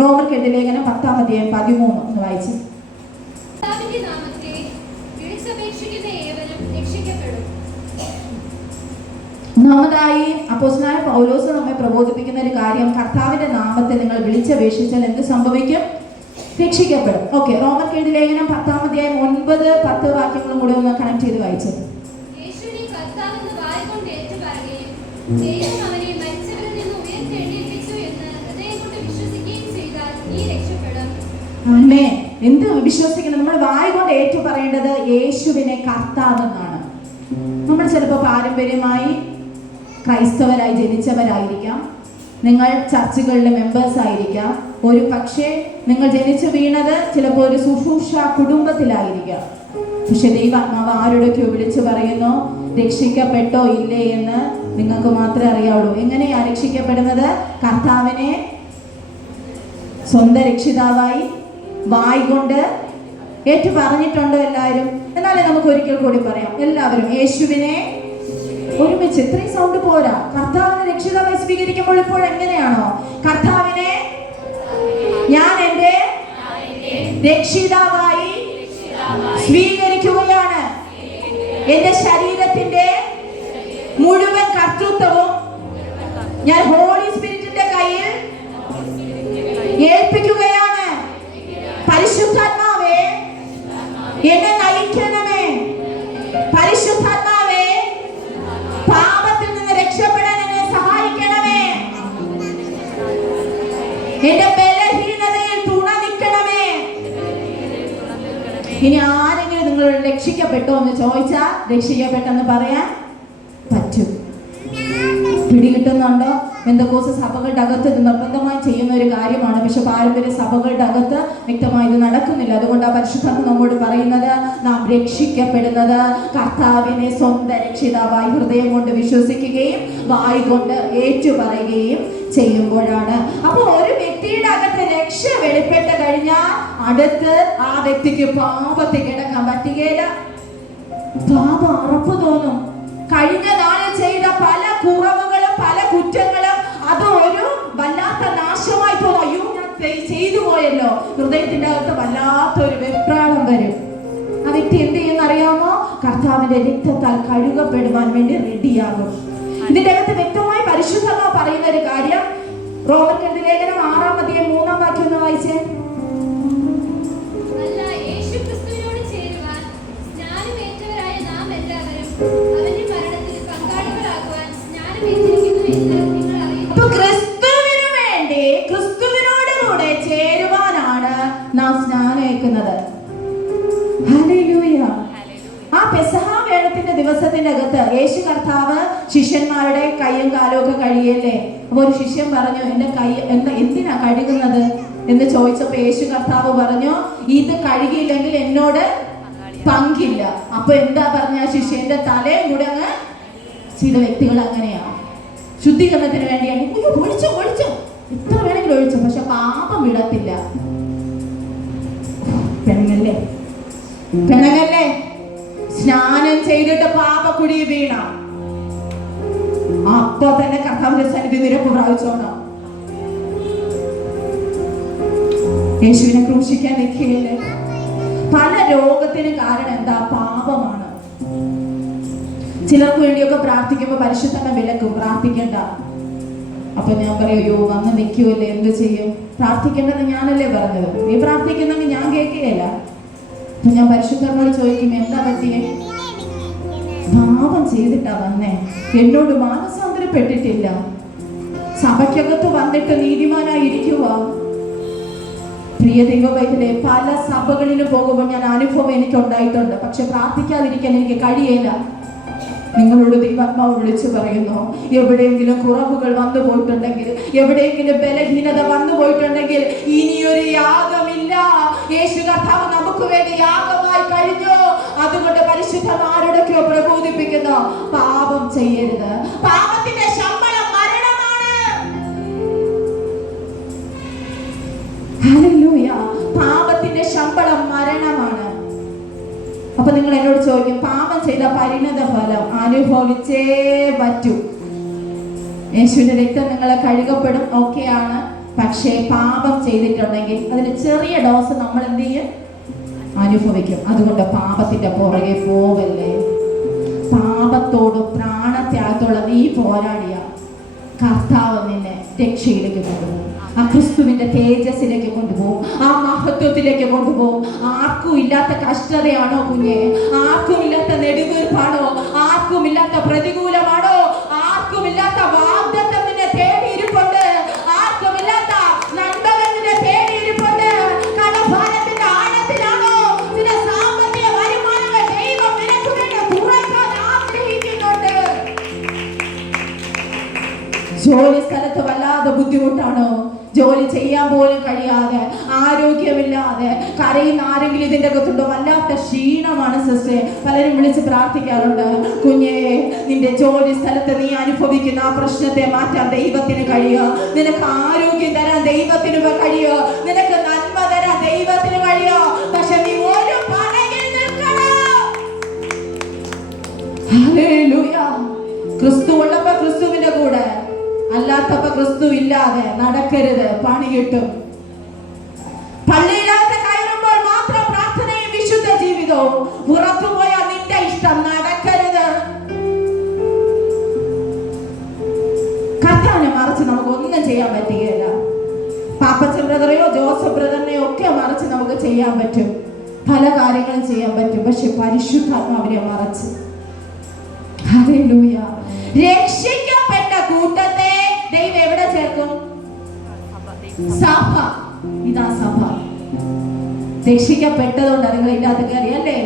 റോമർക്കെഴുതിയ ലേഖനം 10:13 ഒന്ന് വായിച്ചു. ഒന്നാമതായി അപ്പോസ്തലനായ പൗലോസ് നമ്മെ പ്രബോധിപ്പിക്കുന്ന ഒരു കാര്യം, കർത്താവിന്റെ നാമത്തെ നിങ്ങൾ വിളിച്ചപേക്ഷിച്ചാൽ എന്ത് സംഭവിക്കും? രക്ഷിക്കപ്പെടും. ഓക്കെ, റോമർക്കെഴുതിയ ലേഖനം 10:9-10 വാക്യങ്ങളും കൂടെ ഒന്ന് കണക്ട് ചെയ്ത് വായിച്ചത്. എന്ത് വിശ്വസിക്കണം? നമ്മൾ വായ കൊണ്ട് ഏറ്റു പറയേണ്ടത് യേശുവിനെ കർത്താവെന്നാണ്. നമ്മൾ ചിലപ്പോൾ പാരമ്പര്യമായി ക്രൈസ്തവരായി ജനിച്ചവരായിരിക്കാം, നിങ്ങൾ ചർച്ചുകളിലെ മെമ്പേഴ്സ് ആയിരിക്കാം, ഒരു പക്ഷേ നിങ്ങൾ ജനിച്ചു വീണത് ചിലപ്പോൾ ഒരു ശുശ്രൂഷ കുടുംബത്തിലായിരിക്കാം. പക്ഷെ ദൈവാത്മാവ് ആരുടെയൊക്കെയോ വിളിച്ചു പറയുന്നു, രക്ഷിക്കപ്പെട്ടോ ഇല്ലേ എന്ന് നിങ്ങൾക്ക് മാത്രമേ അറിയാവുള്ളൂ. എങ്ങനെയാ രക്ഷിക്കപ്പെടുന്നത്? കർത്താവിനെ സ്വന്തം രക്ഷിതാവായി വായ് കൊണ്ട് ഏറ്റു പറഞ്ഞിട്ടുണ്ടോ എല്ലാവരും? എന്നാലേ നമുക്ക് ഒരിക്കൽ കൂടി പറയാം എല്ലാവരും, യേശുവിനെ ഒരുമിച്ച്. ഇത്രയും സൗണ്ട് പോരാ. കർത്താവിനെ രക്ഷിതാവായി സ്വീകരിക്കുമ്പോൾ ഇപ്പോൾ എങ്ങനെയാണോ, കർത്താവിനെ ഞാൻ എൻ്റെ രക്ഷിതാവായി സ്വീകരിക്കുകയാണ്, എന്റെ ശരീരത്തിന്റെ മുഴുവൻ കർത്തൃത്വവും ഞാൻ ഹോളി സ്പിരിറ്റിന്റെ കയ്യിൽ ഏൽപ്പിക്കുകയാണ്. പരിശുദ്ധാത്മാവേ എന്നെ നയിക്കണമേ. പരിശുദ്ധാത്മാവേ പാപത്തിൽ നിന്ന് രക്ഷപ്പെടാൻ എന്നെ സഹായിക്കണമേ. എന്റെ ബലഹീനതയിൽ തുണ നിൽക്കണമേ. ഇനി ആരെങ്കിലും നിങ്ങൾ രക്ഷിക്കപ്പെട്ടോ എന്ന് ചോദിച്ചാൽ രക്ഷിക്കപ്പെട്ടെന്ന് പറയാൻ പറ്റും. പിടികിട്ടുന്നുണ്ടോ? പെന്തക്കോസ്ത് സഭകളുടെ അകത്ത് ഇത് നിർബന്ധമായി ചെയ്യുന്ന ഒരു കാര്യമാണ്. പക്ഷെ പാരമ്പര്യ സഭകളുടെ അകത്ത് വ്യക്തമായി ഇത് നടക്കുന്നില്ല. അതുകൊണ്ട് ആ പരിശുദ്ധാത്മ നമ്മോട് പറയുന്നത്, നാം രക്ഷിക്കപ്പെടുന്നത് കർത്താവിനെ സ്വന്തം രക്ഷിതാവായി ഹൃദയം കൊണ്ട് വിശ്വസിക്കുകയും വായ് കൊണ്ട് ഏറ്റുപറയുകയും ചെയ്യുമ്പോഴാണ്. അപ്പോൾ ഒരു വ്യക്തിയുടെ അകത്ത് രക്ഷ വെളിപ്പെട്ട് കഴിഞ്ഞാൽ അടുത്ത് ആ വ്യക്തിക്ക് പാപത്തിൽ കിടക്കാൻ പറ്റുകയില്ല. പാപം അറപ്പ് തോന്നും. കഴിഞ്ഞ നാളിൽ ചെയ്ത പല കുറവുകളും പല കുറ്റങ്ങളും അത് ഒരു വല്ലാത്ത നാശമായി തോന്നും. അയ്യോ, ഞാൻ ചെയ്തു പോയല്ലോ. ഹൃദയത്തിന്റെ അകത്ത് വല്ലാത്തൊരു വെപ്രാളം വരും. ആ വ്യക്തി എന്ത് ചെയ്യുന്ന അറിയാമോ? കർത്താവിന്റെ രക്തത്താൽ കഴുകപ്പെടുവാൻ വേണ്ടി റെഡിയാകും. ഇതിന്റെ അകത്ത് വ്യക്തമായി പരിശുദ്ധമാ പറയുന്ന ഒരു കാര്യം, റോമർക്കെഴുതിയ ലേഖനം 6-3 വാക്യം ഒന്ന് വായിച്ചേ. ക്രിസ്തുവിനോട് ചേരുവാനാണ് നാം സ്നാനമേൽക്കുന്നത്. ആ പെസഹ വേളത്തിന്റെ ദിവസത്തിന്റെ അകത്ത് യേശു കർത്താവ് ശിഷ്യന്മാരുടെ കൈയും കാലും ഒക്കെ കഴുകിയല്ലേ. അപ്പൊ ഒരു ശിഷ്യൻ പറഞ്ഞു, എന്റെ കൈ എന്തിനാ കഴുകുന്നത് എന്ന് ചോദിച്ചപ്പോ യേശു കർത്താവ് പറഞ്ഞു, ഇത് കഴുകിയില്ലെങ്കിൽ എന്നോട് പങ്കില്ല. അപ്പൊ എന്താ പറഞ്ഞ ശിഷ്യന്റെ തലയും കൂടെ അങ്ങ്. ചില വ്യക്തികൾ അങ്ങനെയാണ്, ശുദ്ധീകരണത്തിന് വേണ്ടിയാണ് ഒഴിച്ചോ എത്ര വേണമെങ്കിലും ഒഴിച്ചു, പക്ഷെ പാപം വിടത്തില്ല. പിണങ്ങല്ലേ സ്നാനം ചെയ്തിട്ട് പാപക്കുടി വീണ അപ്പൊ തന്നെ കർത്താവിന്റെ സന്നിധി നിരപ്പ് പ്രാപിച്ചോണം. യേശുവിനെ ക്രൂശിക്കാൻ നിൽക്കുകയല്ലേ. പല രോഗത്തിന് കാരണം എന്താ? പാപമാണ്. ചിലർക്ക് വേണ്ടിയൊക്കെ പ്രാർത്ഥിക്കുമ്പോ പരിശുദ്ധനെ വിലക്കും, പ്രാർത്ഥിക്കണ്ട. അപ്പൊ ഞാൻ പറയും, അയ്യോ വന്ന് നിൽക്കുമല്ലേ, എന്ത് ചെയ്യും? പ്രാർത്ഥിക്കേണ്ടത് ഞാനല്ലേ പറഞ്ഞത്, നീ പ്രാർത്ഥിക്കുന്നെങ്കിൽ ഞാൻ കേൾക്കുകയല്ല. അപ്പൊ ഞാൻ പരിശുദ്ധനോട് ചോദിക്കും, എന്താ പറ്റിയേ? പാപം ചെയ്തിട്ടാ വന്നേ, എന്നോട് മാനസാന്തരപ്പെട്ടിട്ടില്ല, സഭയ്ക്കകത്ത് വന്നിട്ട് നീതിമാനായി ഇരിക്കുക. പ്രിയ ദൈവവൈദ്യരെ, പല സഭകളിലും പോകുമ്പോൾ ഞാൻ അനുഭവം എനിക്ക് ഉണ്ടായിട്ടുണ്ട്. പക്ഷെ പ്രാർത്ഥിക്കാതിരിക്കാൻ എനിക്ക് കഴിയില്ല. നിങ്ങളോട് ദൈവാത്മാവ് വിളിച്ചു പറയുന്നു, എവിടെയെങ്കിലും കുറവുകൾ വന്നു പോയിട്ടുണ്ടെങ്കിൽ, എവിടെയെങ്കിലും ബലഹീനത വന്നു പോയിട്ടുണ്ടെങ്കിൽ ഇനിയൊരു യാഗമില്ല. യേശു കർത്താവ് നമുക്ക് വേണ്ടി യാഗമായി കഴിഞ്ഞു. അതുകൊണ്ട് പരിശുദ്ധമാരുടെയൊക്കെയോ പ്രബോധിപ്പിക്കുന്നു, പാപം ചെയ്യരുത്. പാപത്തിന്റെ ശമ്പളം മരണമാണ്. ഹല്ലേലൂയ. പാപത്തിന്റെ ശമ്പളം മരണമാണ്. അപ്പൊ നിങ്ങൾ എന്നോട് ചോദിക്കും, പാപം ചെയ്ത പരിണത ഫലം അനുഭവിച്ചേ പറ്റൂ. യേശുവിന്റെ രക്തം നിങ്ങളെ കഴുകപ്പെടും, ഓക്കെയാണ്. പക്ഷേ പാപം ചെയ്തിട്ടുണ്ടെങ്കിൽ അതിന് ചെറിയ ഡോസ് നമ്മൾ എന്ത് ചെയ്യും? അനുഭവിക്കും. അതുകൊണ്ട് പാപത്തിന്റെ പുറകെ പോകല്ലേ. പാപത്തോട് പ്രാണത്യാഗത്തോടെ നീ പോരാടിയ കർത്താവ് നിന്നെ രക്ഷയിലേക്ക് കൊണ്ടുപോകും. ആ ക്രിസ്തുവിന്റെ തേജസ്സിലേക്ക് കൊണ്ടുപോകും. ആ മഹത്വത്തിലേക്ക് കൊണ്ടുപോകും. ആർക്കും ഇല്ലാത്ത കഷ്ടതയാണോ കുഞ്ഞെ? ആർക്കും ഇല്ലാത്ത നെടുവീർപ്പാണോ? ആർക്കും ഇല്ലാത്ത പ്രതികൂലമാണോ? ആർക്കും ഇല്ലാത്ത വാഗ്ദത്തം നിന്നെ തേടിയിരിപ്പുണ്ട്. ആർക്കും ഇല്ലാത്ത നന്മകൾ നിന്നെ തേടിയിരിപ്പുണ്ട്. കടഭാരത്തിന്റെ ആഴത്തിലാണോ? ചില സാമ്പത്തിക വരുമാനങ്ങൾ ദൈവം നിനക്ക് വേണ്ടി തുറക്കാൻ ആഗ്രഹിക്കുന്നുണ്ട്. ജോലി സ്ഥലത്ത് വല്ലാതെ ബുദ്ധിമുട്ടാണോ? ജോലി ചെയ്യാൻ പോലും കഴിയാതെ, ആരോഗ്യമില്ലാതെ കരയുന്ന ആരെങ്കിലും ഇതിന്റെ അകത്തുണ്ടോ? വല്ലാത്ത ക്ഷീണമാണ് സിസ്റ്ററെ. പലരും വിളിച്ച് പ്രാർത്ഥിക്കാറുണ്ട്. കുഞ്ഞേ, നിന്റെ ജോലി സ്ഥലത്ത് നീ അനുഭവിക്കുന്ന ആ പ്രശ്നത്തെ മാറ്റാൻ ദൈവത്തിന് കഴിയുക. നിനക്ക് ആരോഗ്യം തരാൻ ദൈവത്തിന് കഴിയുക. നിനക്ക് നന്മ തരാൻ ദൈവത്തിന് കഴിയുക. പക്ഷെ നീ ഒരു പടകിൽ നിൽക്കണം. ഹല്ലേലൂയ. ക്രിസ്തു ഉള്ളപ്പോ ക്രിസ്തുവിന്റെ കൂടെ, അല്ലാത്തപ്പോ ക്രിസ്തു ഇല്ലാതെ നടക്കരുത്. പണി കിട്ടും. പള്ളിയിലകത്ത് കയറുമ്പോൾ മാത്രം പ്രാർത്ഥനയും വിശുദ്ധ ജീവിതവും, പുറത്തുപോയാൽ നിന്റെ ഇഷ്ടം നടക്കരുത്. കർത്താവിനെ മറിച്ച് നമുക്കൊന്നും ചെയ്യാൻ പറ്റുകയില്ല. പാപ്പച്ചൻ ബ്രദറെയോ ജോസഫ് ബ്രദറിനെയോ ഒക്കെ മറിച്ച് നമുക്ക് ചെയ്യാൻ പറ്റും. പല കാര്യങ്ങളും ചെയ്യാൻ പറ്റും. പക്ഷെ പരിശുദ്ധാത്മാവിനെ മറിച്ച്, ഹല്ലേലൂയ, രക്ഷിക്കപ്പെട്ട കൂട്ടത്തെ ദൈവം എവിടെ ചേർക്കും? സഭ. ഇതാ സഭ. രക്ഷിക്കപ്പെട്ടതുകൊണ്ട് നിങ്ങൾ ഇതിനകത്ത് കയറിയല്ലേ?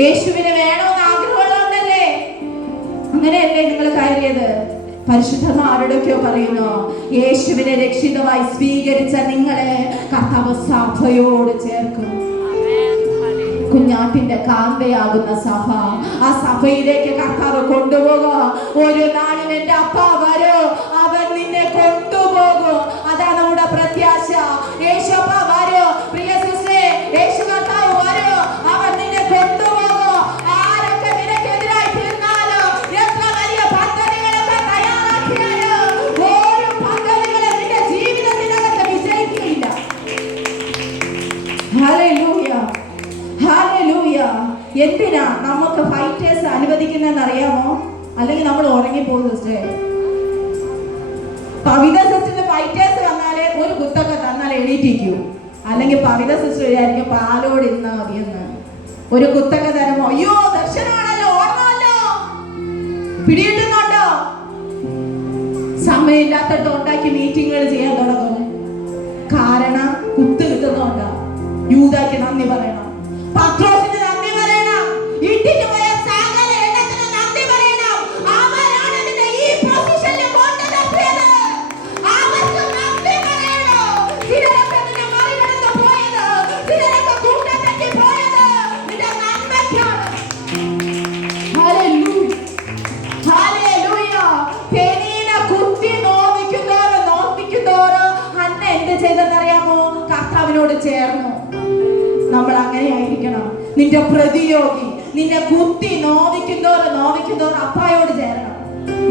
യേശുവിനെ വേണമെന്ന് ആഗ്രഹമുള്ളതുകൊണ്ടല്ലേ? അങ്ങനെയല്ലേ നിങ്ങൾ കയറിയത്? പരിശുദ്ധമ ആരോടൊക്കെയോ പറയുന്നു, യേശുവിനെ രക്ഷിതമായി സ്വീകരിച്ച നിങ്ങളെ കർത്താവ് സഭയോട് ചേർക്കും. കുഞ്ഞാട്ടിന്റെ കാന്തയാകുന്ന സഭ, ആ സഭയിലേക്ക് കർത്താവ് കൊണ്ടുപോകുക. ഒരു നാളിൽ എന്റെ അപ്പ വരൂ, അവൻ നിന്നെ കൊണ്ടുപോകും. അതാണ് നമ്മുടെ പ്രത്യാശ. യേശുപ്പ വരൂ, പ്രിയ സിസ്റ്ററെ, യേശു കർത്താവ് വരൂ, അവൻ നിന്നെ കൊണ്ടുപോകും. ആരൊക്കെ നിനക്കെതിരായി തീർന്നാലോ, എത്ര വലിയ പദ്ധതികളൊക്കെ തയ്യാറാക്കിയാലോ, ഒരു പദ്ധതികളെ നിന്റെ ജീവിതത്തിനകത്ത് വിജയിക്കുകയില്ല. Hallelujah, hallelujah. എന്തിനാ നമുക്ക് ഫൈറ്റേഴ്സ് അനുവദിക്കുന്നതെന്ന് അറിയാമോ? അല്ലെങ്കിൽ നമ്മൾ ഉറങ്ങിപ്പോകും സിസ്റ്റർ. പവിത സിസ്റ്ററിന് ഫൈറ്റേഴ്സ് വന്നാലേ ഒരു കുത്തൊക്കെ തന്നാൽ എണീറ്റിരിക്കൂ. അല്ലെങ്കിൽ പവിത സിസ്റ്റർ വിചാരിക്കും പാലോട് ഇരുന്നാ മതിയെന്ന്. ഒരു കുത്തൊക്കെ തരുമോ? അയ്യോ ദർശനമാണല്ലോ, ഓർമ്മല്ലോ, പിടികിട്ടുന്നുണ്ടോ? സമയമില്ലാത്തടത്ത് ഉണ്ടാക്കി മീറ്റിങ്ങുകൾ ചെയ്യാൻ തുടങ്ങും. കാരണം കുത്ത് കിട്ടുന്നുണ്ടോ? യൂദായ്ക്ക് നന്ദി പറയണം, പത്രോസിന് നന്ദി പറയണം, ഇട്ടിട്ട് പോയ സകല എണ്ണത്തിന് നന്ദി പറയണം. അവരാണ് നിന്നെ ഈ പൊസിഷനിൽ കൊണ്ടുവന്നത്. അവർക്ക് നന്ദി പറയണം. ചിലരൊക്കെ നിന്നെ മറികടന്ന് പോയത്, ചിലരൊക്കെ കൂട്ടത്തെറ്റി പോയത് നിന്റെ നന്മയ്ക്കാണ്. Hallelujah, hallelujah. പെനീനെ കുത്തി നോവിക്കുന്നോറ് അന്ന എന്ത് ചെയ്തെന്നറിയാമോ? കർത്താവിനോട് ചേർന്നു. നമ്മൾ അങ്ങനെ ആയിരിക്കണം. നിന്റെ പ്രതിയോഗി നിന്നെ കുത്തി നോവിക്കുന്നോറ് അപ്പായോട് ചേരണം.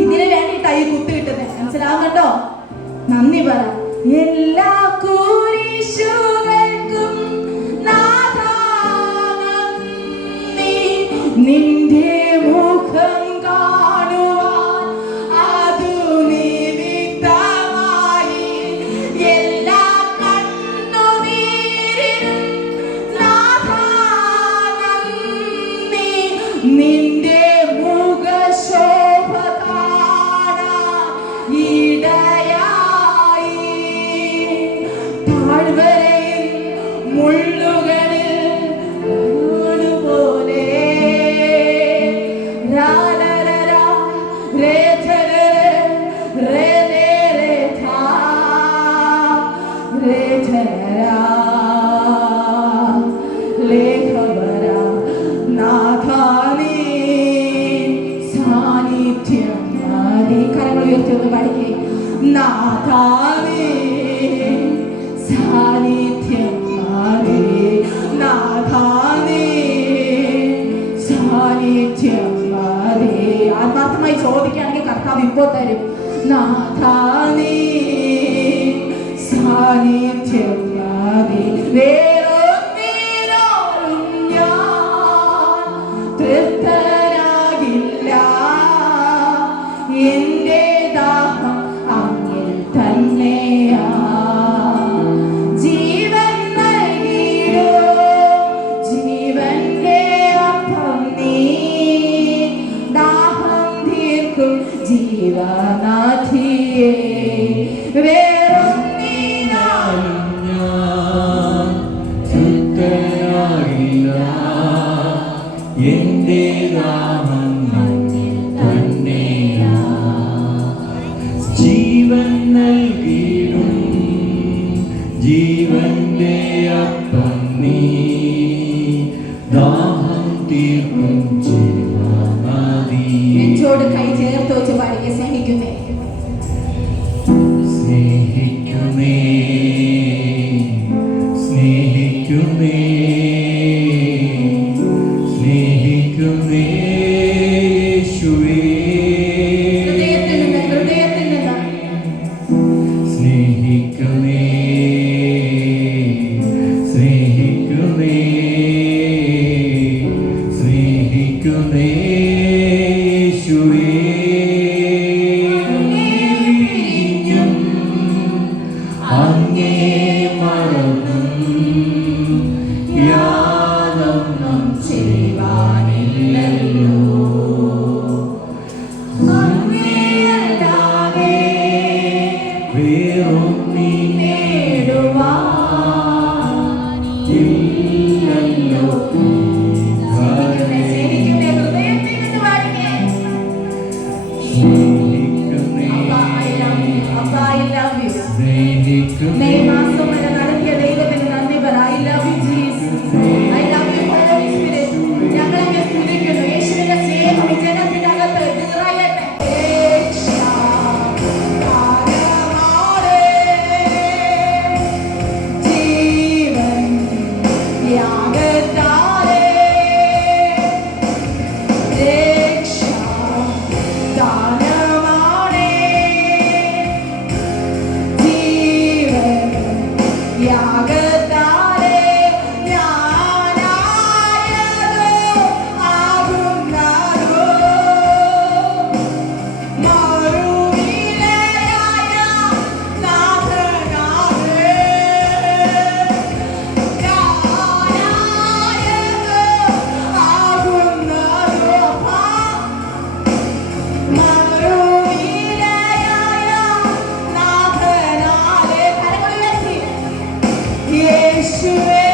ഇതിന് വേണ്ടിയിട്ടാ ഈ കുത്തി കിട്ടുന്നത്. മനസ്സിലാവുന്നുണ്ടോ? നന്ദി പറ. എല്ലാ കുരിശുകൾക്കും നാഥാ നന്ദി, നിന്റെ മുഖം കാണുവാൻ അതു നിമിത്തമായി എല്ലാ കണ്ണുനീരിനും നാഥാ നന്ദി, നിന്റെ മുഖശോഭ കാണാൻ ഇടയായി. താഴ്വരയിൽ മുള്ളുകളിൽ പോലെ രാലരരാ രേചരരെ രേലേരേഥാ രേചരരാ ലേഖവരാ നാഥാനീ സാന്നിധ്യം മതി. കരങ്ങൾ ഉയർത്തി ഒന്ന് പാടിക്കേ. നാഥാനീ സാന്നിധ്യം മതി, നാഥാനീ സാന്നിധ്യം മതി. ആത്മാർത്ഥമായി ചോദിക്കുകയാണെങ്കിൽ കർത്താവ് ഇപ്പോൾ തരും. നാഥാനീ സാന്നിധ്യം നൽകിടും ജീവന്റെ അപ്പം നീ ദാഹം തീർക്കും ജീവനദി. നെഞ്ചോട് കൈ ചേർത്ത് വെച്ച് പാടിയെ സ്നേഹിക്കുന്നേ സ്നേഹിക്കുന്നേ സ്നേഹിക്കുന്നേ സ്നേഹിക്കുന്നേ യേശുവേ. ഹൃദയത്തിൽ നിന്ന് സ്നേഹിക്കുന്നേ സ്നേഹിക്കുന്നേ സ്നേഹിക്കുന്നേ യേശുവേ. അങ്ങേ മറന്നും യാതൊന്നും ചെയ്യുവാനില്ലല്ലോ. അങ്ങേയല്ലാതെ വേറൊന്നീ നേടുവാനില്ലല്ലോ. സ്നേഹിക്കുന്നേ ഹൃദയത്തിൽ നിന്ന് പാടിയെ സ്നേഹിക്കുന്നേ Abba, I love you. സ്നേഹിക്കുന്നേ മെയ് മാസം വരെ നടത്തിയ ദൈവത്തിന് നന്ദി പറ. I love you, Jesus. I love you, Holy Spirit. ഞങ്ങൾ അങ്ങ് സ്തുതിക്കുന്നു. യേശുവിന്റെ സ്നേഹം ഈ ജനത്തിനകത്ത് നിറയട്ടെ. ജീവൻ യാഗത്താലേ രക്ഷാദാനമാണേ. ജീവൻ യാഗത്താലേ ഞാനായതോ ആകുന്നതോ മറുവിലയായ നാഥനാഥേ. ഞാനായതോ ആകുന്നതോ മറുവിലയായ നാഥനാഥേ. കരങ്ങളുയർത്തി യേശുവേ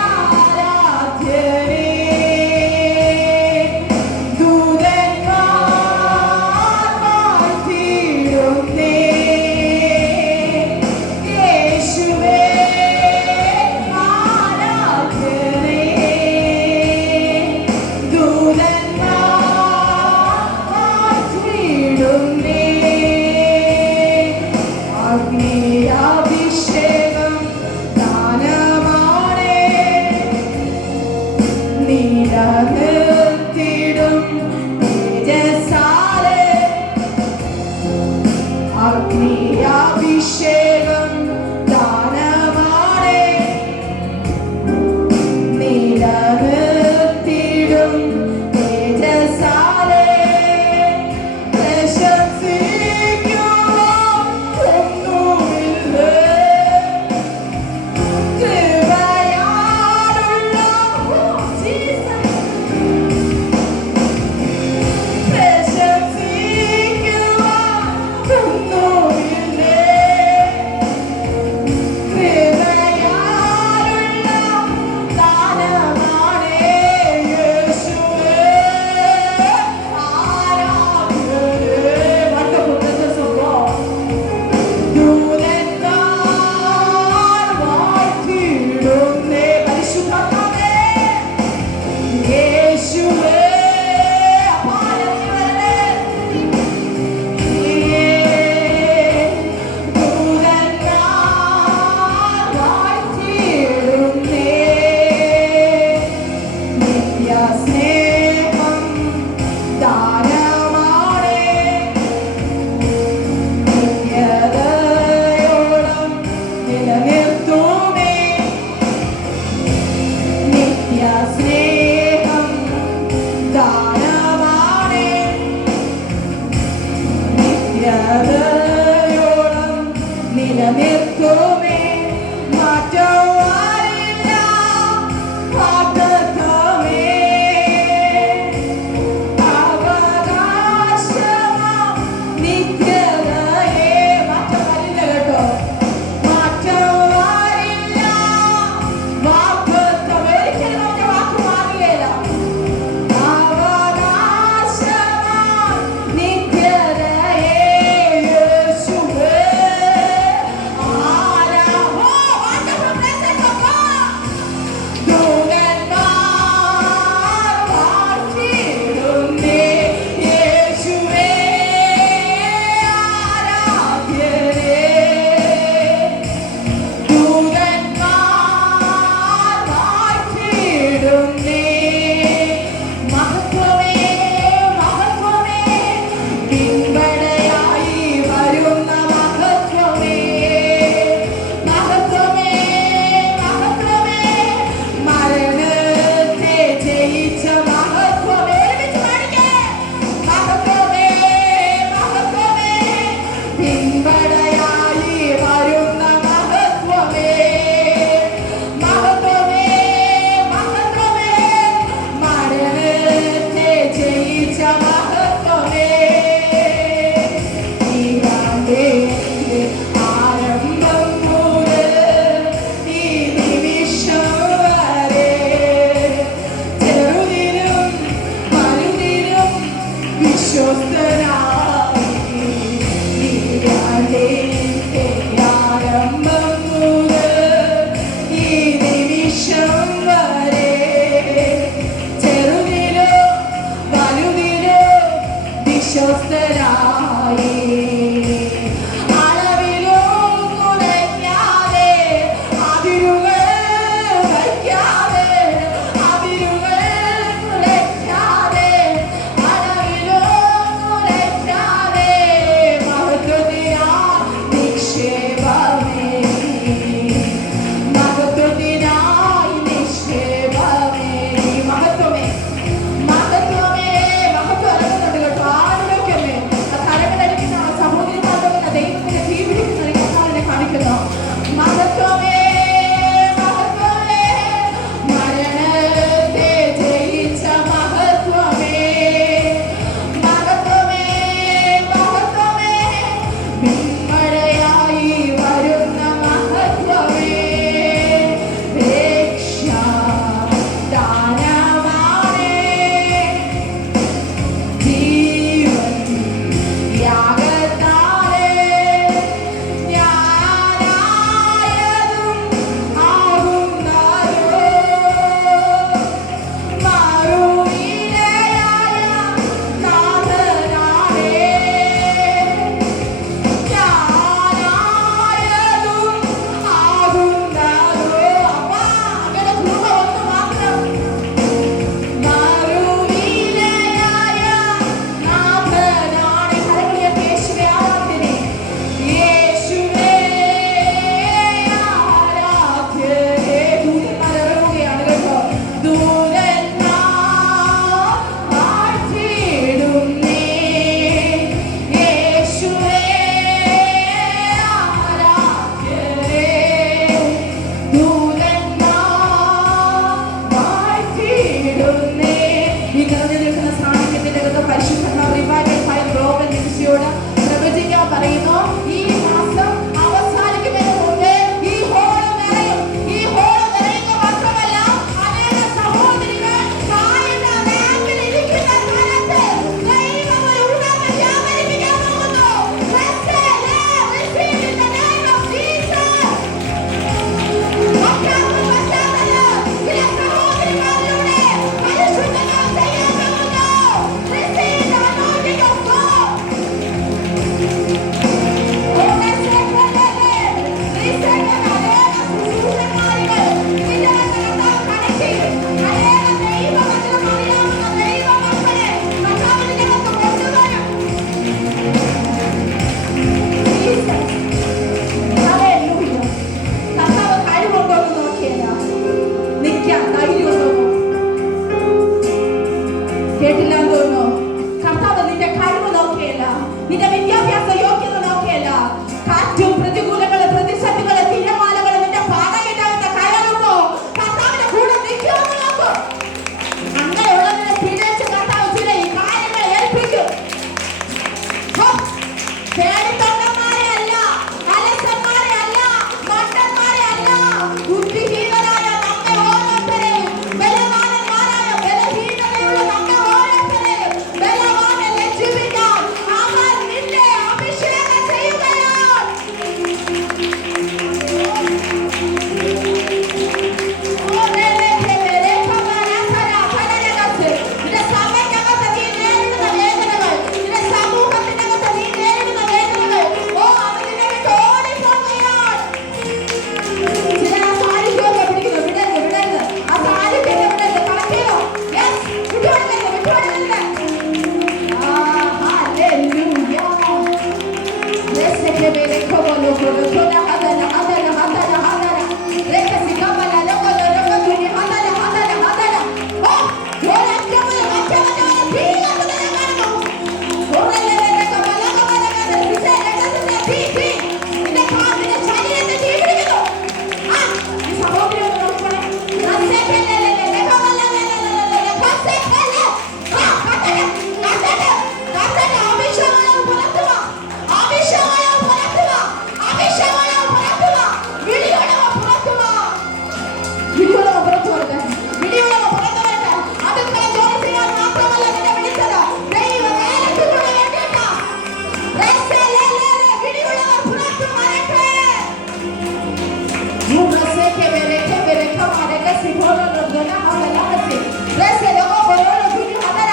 ആരാധ്യനേ. ദൂതന്മാർ വാഴ്ത്തിയിടുന്നേ. യേശുവേ ആരാധ്യനേ. ദൂതന്മാർ വാഴ്ത്തിയിടുന്നേ. അഗ്നിയഭിഷേകം ദാനമാണേ. നിലനിർത്തിടും തേജസ്സാലേ. അഗ്നിയഭിഷേകം ദാനമാണേ. നിലനിർത്തിടും തേജസ്സാലേ. പ്രശംസിക്കുവാൻ ഒന്നുമില്ലേ. കൃപയാലുള്ള ജീസസ്. പ്രശംസിക്കുവാൻ ഒന്നുമില്ലേ. Reste che me le como lo corro toda hadala hadala hadala hadala. Reste si kama la loco lo loco tuni hadala hadala hadala. Oh, ora kama la pila toda la mano. Ora le kama la se pi. Ine kaam ine chani ine tibri kido. Ah, ni sabodri lo loco. Reste che le kama la passe kala. Ah, katana. Abishawala paratwa. Abishawala paratwa. Abishawala paratwa. Vidiyala paratwa. Vidiyala paratwa. Vidiyala paratwa. ಅದಕ್ಕೆ ಜೋಡಿಸಿದ ಮಾತ್ರವಲ್ಲ ನಿನ್ನ ಬಿಡಿಸದ ದೈವ ನೇರಕ್ಕೆ ಕೊಡಬೇಕಂತ ರಸ್ತೆಲೆ vidiyala paratwa ಮಾಡಕ್ಕೆ ಮುರಸೆ ಕೆಬೆರೆ ಕಮಾರೆ ಕಸಿ ಬೋಲೋ ಲೋಗನ ಹಾಲ ಹಸಿ ರಸ್ತೆ ಲೋಗೋ ಬೋಲೋ ಬಿಡಿ ಹದರ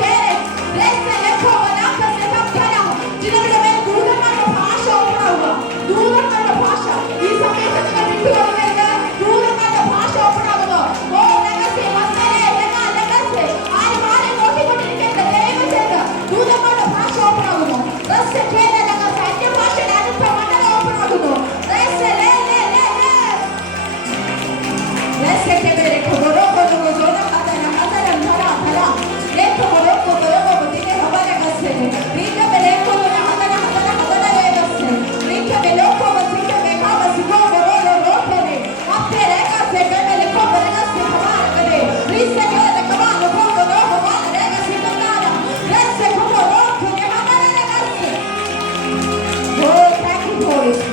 ಬೇರೆ ರಸ್ತೆ ಲೆಕ್ಕೋ ವನಾಕಸೆ ಕಪ್ಪನ ಜಿನಗಳ ಮೇಲೆ ದೂರಮಾಡ ಭಾಷೆ ಒಪ್ಪುವ ದೂರಮಾಡ ಭಾಷೆ ಈ ಸಮಯದಲ್ಲಿ ಬಿಟ್ಟು ಹೋಗಬೇಕು ದೂರಮಾಡ ಭಾಷೆ ಒಪ್ಪುವ ಓ ನಗಸೆ ಮಸಲೆ ನಗಸೆ ಆಯಿ ಮಾರೆ ನೋಡಿಕೊಂಡಿರಿಕೆ ದೈವದಿಂದ ದೂರಮಾಡ ಭಾಷೆ ಒಪ್ಪುವ ರಸ್ತೆ ಕೇಳ ನಗಸೆ ಅನ್ಯ ಭಾಷೆ ಅನುಪ ಮಂಡಲ ಒಪ್ಪುವ ರಸ್ತೆ Reste che bere codoroco lo zona hadana hadana thara thara lekko boroko boroko dine habara gasse ringa beleko lo hadana hadana hadana le gasse ringa beloko basike meka basiko borolo rotene atte reka se ke beleko boragasse habara gade riste ke le kamano kodo no habara le gasse kandara reste como roko ne habara le gasse Oh, thank you, Holy Spirit.